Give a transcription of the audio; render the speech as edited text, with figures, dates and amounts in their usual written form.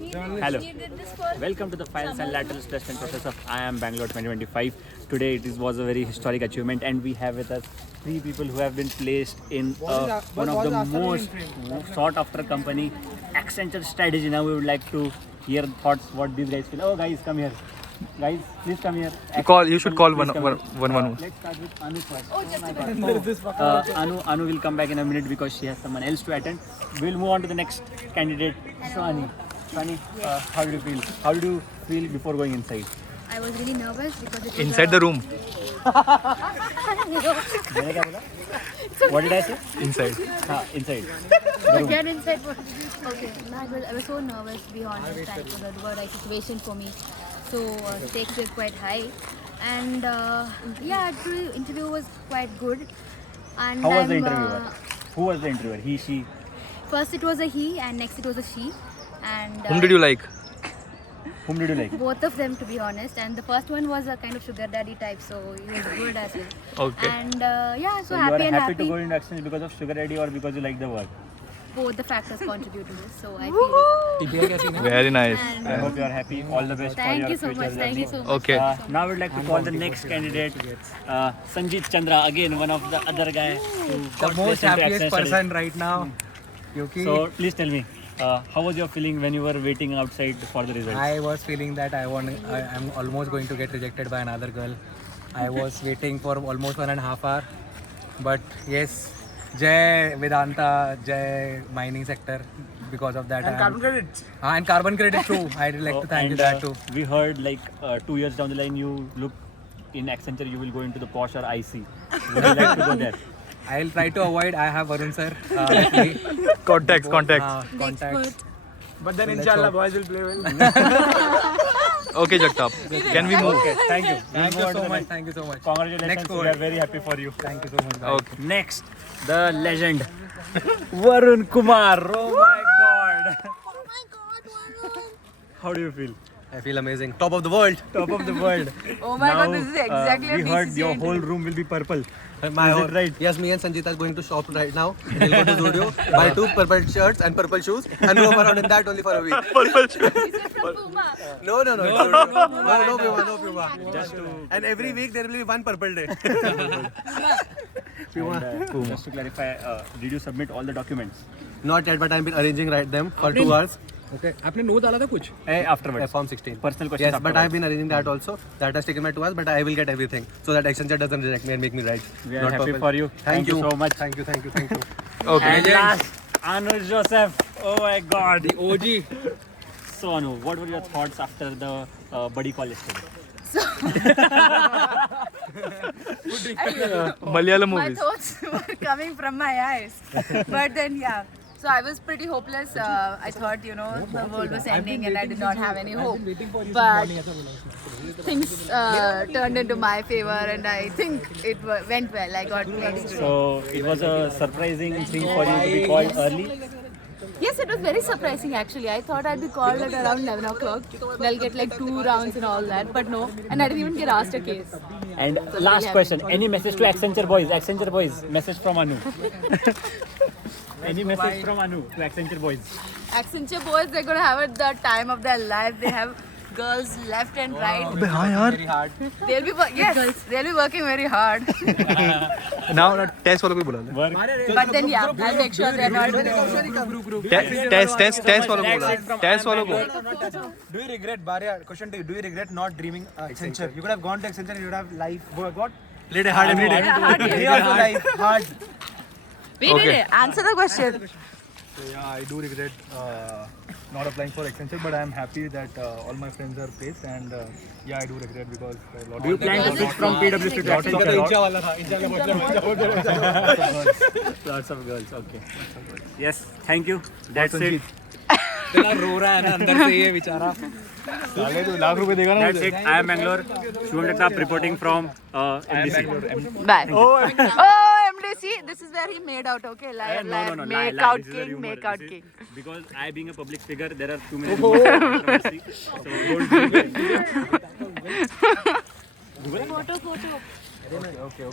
Hello. Welcome to the Files and Lateral Test and Process of I Am Bangalore 2025. Today was a very historic achievement, and we have with us three people who have been placed in one of the most sought after company, Accenture Strategy. Now we would like to hear thoughts what these guys feel. Oh guys, come here. Guys, please come here. You should call one. Let's start with Anu first. Oh, just a minute. Anu will come back in a minute because she has someone else to attend. We'll move on to the next candidate, Swani. Swani, how did you feel? How did you feel before going inside? I was really nervous because it was Inside the room. What did I say? Inside. Inside. Get inside. Okay, I was so nervous to be honest. It was a very situation for me. So stakes were quite high, and actually interview was quite good. And How was the interviewer? Who was the interviewer? He, she? First it was a he, and next it was a she. And Whom did you like? Whom did you like? both of them, to be honest. And the first one was a kind of sugar daddy type, so he was good as well. Okay. And so you happy are and happy happy. to go into Accenture because of sugar daddy or because you like the work? Both the factors contribute to this, so I feel. Very nice. And, I hope you are happy. All the best for Thank your you so future much. Thank you journey. so much. Okay. Now we'd like to call the next candidate, Sanjeet Chandra, again one of the other guy who The got most placed into happiest Accenture. person right now. क्योंकि So please tell me, how was your feeling when you were waiting outside for the results? I was feeling that I'm almost going to get rejected by another girl. I was waiting for almost 1.5 hours. But yes, Jai Vedanta, Jai mining sector. Because of that, and carbon credits. And carbon credits too. I'd like to thank you that too. We heard like 2 years down the line you look in Accenture, you will go into the Posh or IC. Would you like to go there? I'll try to avoid. I have Varun sir. Contacts. Contacts. But then inshallah boys will play well. Okay, Jagtap. Can we move? Okay, thank you. Thank We'll you move on to so the much. next. Thank you so much. Congratulations, Next we cohort. are very happy for you. Thank you so much. guys. Okay. Next, the legend, Varun Kumar. Oh my god. How do you feel? I feel amazing. Top of the world. Top of the world. Oh my god, this is exactly we a heard BCCI your interview. whole room will be purple. My Is it right? Yes, me and Sanjit are going to shop right now. We'll go to Zudio, buy 2 purple shirts and purple shoes, and roam around in that only for a week. No, Puma. Just to And every week there will be one purple day. just to clarify, did you submit all the documents? Not yet, but I've been arranging them for 2 hours. Okay. आपने note डाला था कुछ? Afterwards. Form 16. Personal questions. Yes, but I've been arranging that also. That has taken my 2 hours, but I will get everything so that Accenture doesn't reject me and make me write. We are Not happy purple. for you. Thank you so much. Thank you. Okay. And last, Anuj Joseph. Oh my god. The OG. So Anu, what were your thoughts after the buddy call yesterday? Malayalam My movies. thoughts were coming from my eyes. But then, yeah. So I was pretty hopeless. I thought, the world was ending and I did not have any hope. But things turned into my favor and I think it went well. I got placed. So it was a surprising thing for you to be called early. Yes, it was very surprising actually. I thought I'd be called at around 11 o'clock. They'll get like 2 rounds and all that. But no. And I didn't even get asked a case. And last question, any message to Accenture boys? Accenture boys, message from Anu. Any message from Anu to Accenture boys? Accenture boys, they're going to have it the time of their life. They have girls left and right. अबे हाँ यार. They'll be they'll be working very hard. Now test वालों को भी बुला ले. Work. But then I'll make sure they're not. Test वालों को बुला. Test वालों को. Do you regret, Barya? Question to you. Do you regret not dreaming Accenture? You could have gone to Accenture. You would have what? Played hard every day. He also life hard. Okay. Answer the question. So yeah, I do regret not applying for Accenture, but I am happy that all my friends are placed, and yeah, I do regret because a lot Do you plan to switch from PwC to Accenture? Lots of girls, okay. Yes, thank you. That's it. इतना रो रहा है ना अंदर से ये बेचारा. साले तू लाख रुपए देगा ना That's it. I am Bangalore. Shubham Jagtap reporting from MDC. Bye. Oh, MDC. This is where he made out. Okay, liar, liar. No. Make lie. out This is a king. rumor. Make out This is- king. Because I being a public figure, there are too many controversy. So don't believe it. Photo. Okay.